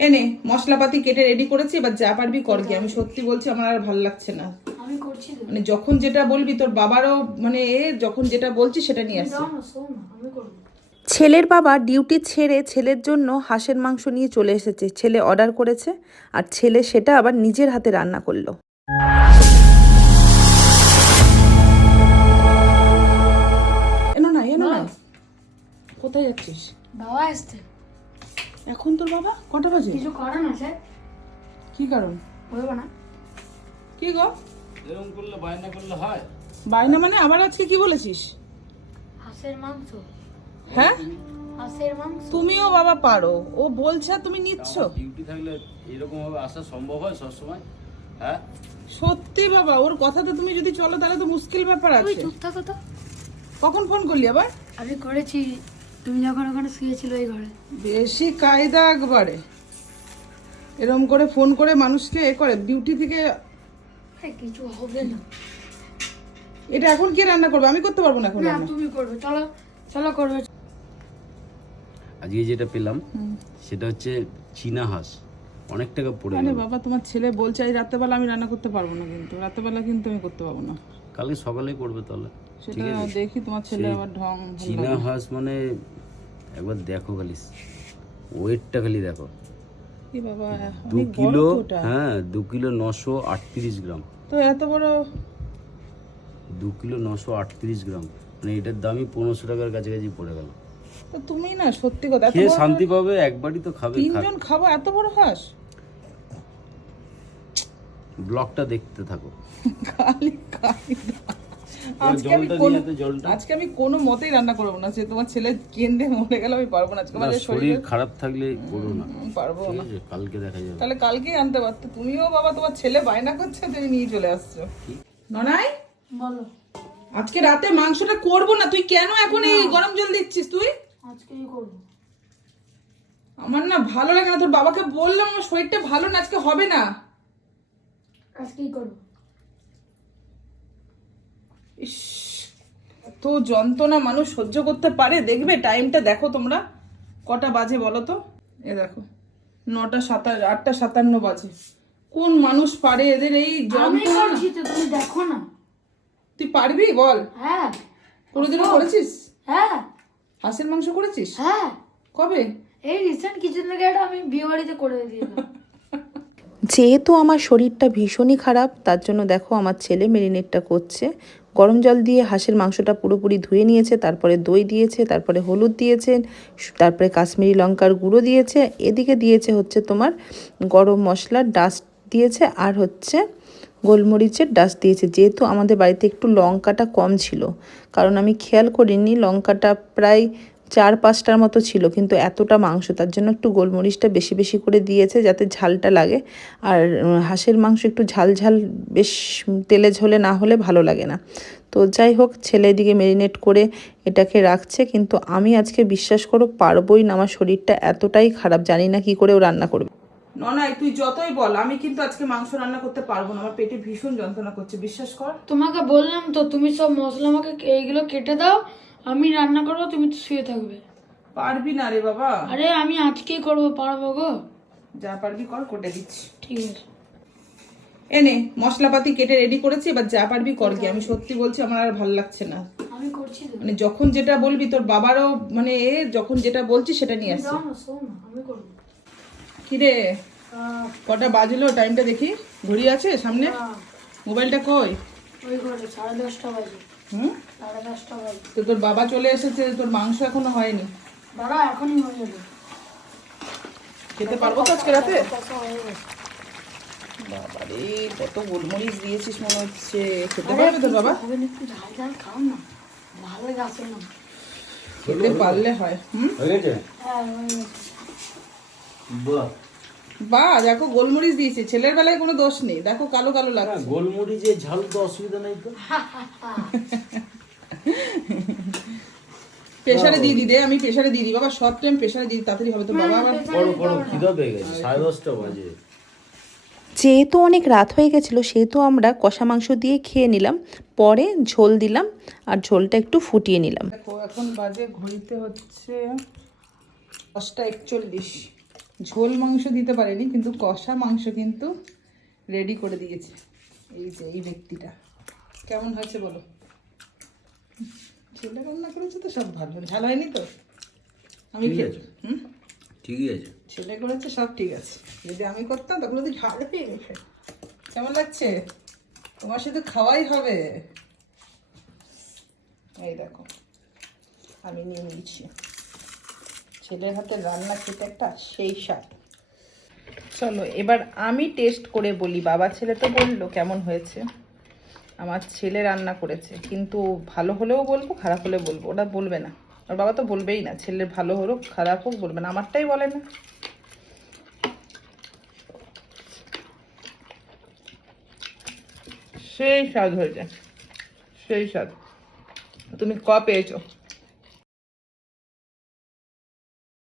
এনে মশলাপাতি কেটে রেডি করেছি এবার যা পারবি কর কি আমি সত্যি বলছি আমার আর ভালো লাগছে না। আমি করছি তো মানে যখন যেটা বলবি তোর বাবারও মানে এ যখন যেটা বলছি সেটা নিয়ে আসছি। ছেলের বাবা ডিউটি ছেড়ে ছেলের জন্য হাঁসের মাংস নিয়ে চলে এসেছে। ছেলে অর্ডার করেছে আর ছেলে সেটা আবার নিজের হাতে রান্না করল। এনো না এনো না কোথায় যাচ্ছিস? বাবা আসছে। এখন তোর বাবা? কটা বাজে? কিছু কারণ আছে। কি কারণ? বলব না। কি গো? এরকম করলে বায়না করলে হয়? বায়না মানে আবার আজকে কি বলেছিস? হাঁসের মাংস। হ্যাঁ? হাঁসের মাংস। তুমিও বাবা পারো। ও বলছে আর তুমি নিচ্ছ। ডিউটি থাকলে এরকম ভাবে আসা সম্ভব হয় সব সময় হ্যাঁ? সত্যি বাবা ওর কথাতে তুমি যদি চলো তাহলে তো মুশকিল ব্যাপার তুই আছে। চুপ থাকো তো। কখন ফোন করলি আবার? আমি করেছি তুমি যখন ওখানে শুয়েছিল ওই ঘরে? বেশি কায়দা একবারে। এরম করে ফোন করে মানুষকে এ করে ডিউটি থেকে কিছু হবে না। এটা এখন কে রান্না করবে? আমি করতে পারব না এখন না তুমি করবে। চলো চলো করবে। আজকে যেটা পেলাম সেটা হচ্ছে চীনা হাঁস। অনেক টাকা পড়ে আরে বাবা তোমার ছেলে বলছে এই রাত্রেবেলা আমি রান্না করতে পারব না কিন্তু। রাত্রেবেলা কিন্তু আমি করতে পারব না। কালকে সকালেই করবে তাহলে। সেটা দেখি তোমার ছেলে আবার ঢং চীনা হাঁস মানে একবার দেখো খালি ওয়েটটা খালি দেখো। দু কিলো হ্যাঁ দু কিলো নশো আটত্রিশ গ্রাম। তো এত বড়? দু কিলো নশো আটত্রিশ গ্রাম। মানে এটার দামই পনেরোশো টাকার কাছাকাছি পড়ে গেল। তো তুমি না সত্যি কথা এত খেয়ে শান্তি পাবে একবারই তো খাবে তিনজন খাব এত বড় হাঁস? ব্লগটা দেখতে থাকো। খালি খালি আজকে আমি কোনো। আজকে আমি কোনো মতেই রান্না করব না সে তোমার ছেলে কেন্দে মরে গেল আমি পারব না আজকে না আমাদের শরীর খারাপ থাকলে করো না। পারব না। কালকে দেখা যাবে। তাহলে কালকেই আনতে পারতো। তুমিও বাবা তোমার ছেলে বায়না করছে তুমি নিয়ে চলে আসছো। ননাই? বলো। আজকে রাতে মাংসটা করব না তুই কেন এখন এই গরম জল দিচ্ছিস তুই? আজকেই করব। আমার না ভালো লাগে না তোর বাবাকে বললাম আমার শরীরটা ভালো না আজকে হবে না। আজকেই করব। ইস এত যন্ত্রণা মানুষ সহ্য করতে পারে? দেখবে টাইমটা দেখো তোমরা। কটা বাজে বলো তো? এ দেখো নটা সাতাশ আটটা সাতান্ন বাজে। কোন মানুষ পারে এদের এই যন্ত্রণা? তুমি দেখো না। তুই পারবি? বল। হ্যাঁ। কোনোদিনও করেছিস? হ্যাঁ। হাঁসের মাংস করেছিস? হ্যাঁ। কবে? এই রিসেন্ট কিছুদিন আগে আমি বিয়ে বাড়িতে করে দিয়েছিলাম। যেহেতু আমার শরীরটা ভীষণই খারাপ তার জন্য দেখো আমার ছেলে মেরিনেটটা করছে। গরম জল দিয়ে হাঁসের মাংসটা পুরোপুরি ধুয়ে নিয়েছে, তারপরে দই দিয়েছে, তারপরে হলুদ দিয়েছে, তারপরে কাশ্মীরি লঙ্কার গুঁড়ো দিয়েছে, এদিকে দিয়েছে হচ্ছে তোমার গরম মশলার ডাস্ট দিয়েছে আর হচ্ছে গোলমরিচের ডাস্ট দিয়েছে। যেহেতু আমাদের বাড়িতে একটু লঙ্কাটা কম ছিল, কারণ আমি খেয়াল করিনি লঙ্কাটা প্রায় চার পাঁচটার মতো ছিল কিন্তু এতটা মাংস তার জন্য একটু গোলমরিচটা বেশি বেশি করে দিয়েছে যাতে ঝালটা লাগে। আর হাঁসের মাংস একটু ঝাল ঝাল বেশ তেলে ঝোলে না হলে ভালো লাগে না। তো যাই হোক ছেলে এদিকে মেরিনেট করে এটাকে রাখছে কিন্তু আমি আজকে বিশ্বাস করো পারবই না আমার শরীরটা এতটাই খারাপ জানি না কি করে ও রান্না করবে। ননাই তুই যতই বল আমি কিন্তু আজকে মাংস রান্না করতে পারব না আমার পেটে ভীষণ যন্ত্রণা করছে বিশ্বাস কর। তোমাকে বললাম তো তুমি সব মশলা আমাকে এইগুলো কেটে দাও আমি রান্না করব তুমি তো শুয়ে থাকবে। পারবি না রে বাবা। আরে আমি আজকেই করব পারব গো। যা পারবি কর কোটে দিচ্ছি। ঠিক আছে। এনে মশলাপাতি কেটে রেডি করেছি এবার যা পারবি কর কি আমি সত্যি বলছি আমার আর ভালো লাগছে না। আমি করছি মানে যখন যেটা বলবি তোর বাবারও মানে এ যখন যেটা বলছি সেটা নিয়ে আসছি। কিরে আহ, কটা বাজলো? টাইমটা দেখি। ঘড়ি আছে সামনে? মোবাইলটা কই? ওই করে সাড়ে দশটা বাজে। হুম? তো তোর বাবা চলে এসেছে তোর মাংস এখনও হয়নি। দাঁড়া এখনই হয়ে যাবে। খেতে পারব তো আজকে রাতে? হয়ে বাবারে কত গোলমরিচ দিয়েছিস মনে হচ্ছে। খেতে পারবে তোর বাবা? একটু ঝাল ঝাল খাও না? ভালো গাছে না। খেতে পারলে হয় হুম? হয়ে গেছে? হ্যাঁ হয়ে গেছে। বাহ। বা দেখো গোলমরিচ দিয়েছে ছেলের বেলায় কোনো দোষ নেই। দেখো কালো কালো লাগছে। গোলমরিচের ঝাল তো অসুবিধা নেই তো। প্রেশারে দিয়ে দি দে আমি প্রেশারে দিয়ে দিই। বাবা সব টাইম প্রেশারে দিয়ে তাড়াতাড়ি হবে তো বাবা আবার বড় বড় খিদা পেয়ে গেছে সাড়ে দশটা বাজে। যেহেতু অনেক রাত হয়ে গেছিল সেহেতু আমরা কষা মাংস দিয়ে খেয়ে নিলাম পরে ঝোল দিলাম আর ঝোলটা একটু ফুটিয়ে নিলাম। দেখো এখন বাজে ঘড়িতে হচ্ছে দশটা একচল্লিশ। ঝোল মাংস দিতে পারেনি কিন্তু কষা মাংস কিন্তু রেডি করে দিয়েছে। এই যে এই ব্যক্তিটা। কেমন হয়েছে বলো? ছেলে রান্না করেছে তো সব ভালো। ঝাল হয়নি তো? আমি। হুম? ঠিকই আছে। ছেলে করেছে সব ঠিক আছে। যদি আমি করতাম তখন তো ঝাল পেয়ে গেছে। কেমন লাগছে? তোমার সাথে খাওয়াই হবে। এই দেখো আমি নিয়ে নিয়েছি ছেলের হাতে রান্না খেতে একটা সেই স্বাদ। চলো, এবার আমি টেস্ট করে বলি। বাবা ছেলে তো বলল কেমন হয়েছে। আমার ছেলে রান্না করেছে, কিন্তু ভালো হলেও বলব, খারাপ হলেও বলব। ওটা বলবে না। ওর বাবা তো বলবেই না, ছেলের ভালো হোক, খারাপ হোক, বলবে না। আমারটাই বলে না। সেই স্বাদ হয়েছে। সেই স্বাদ। তুমি ক পেয়েছ?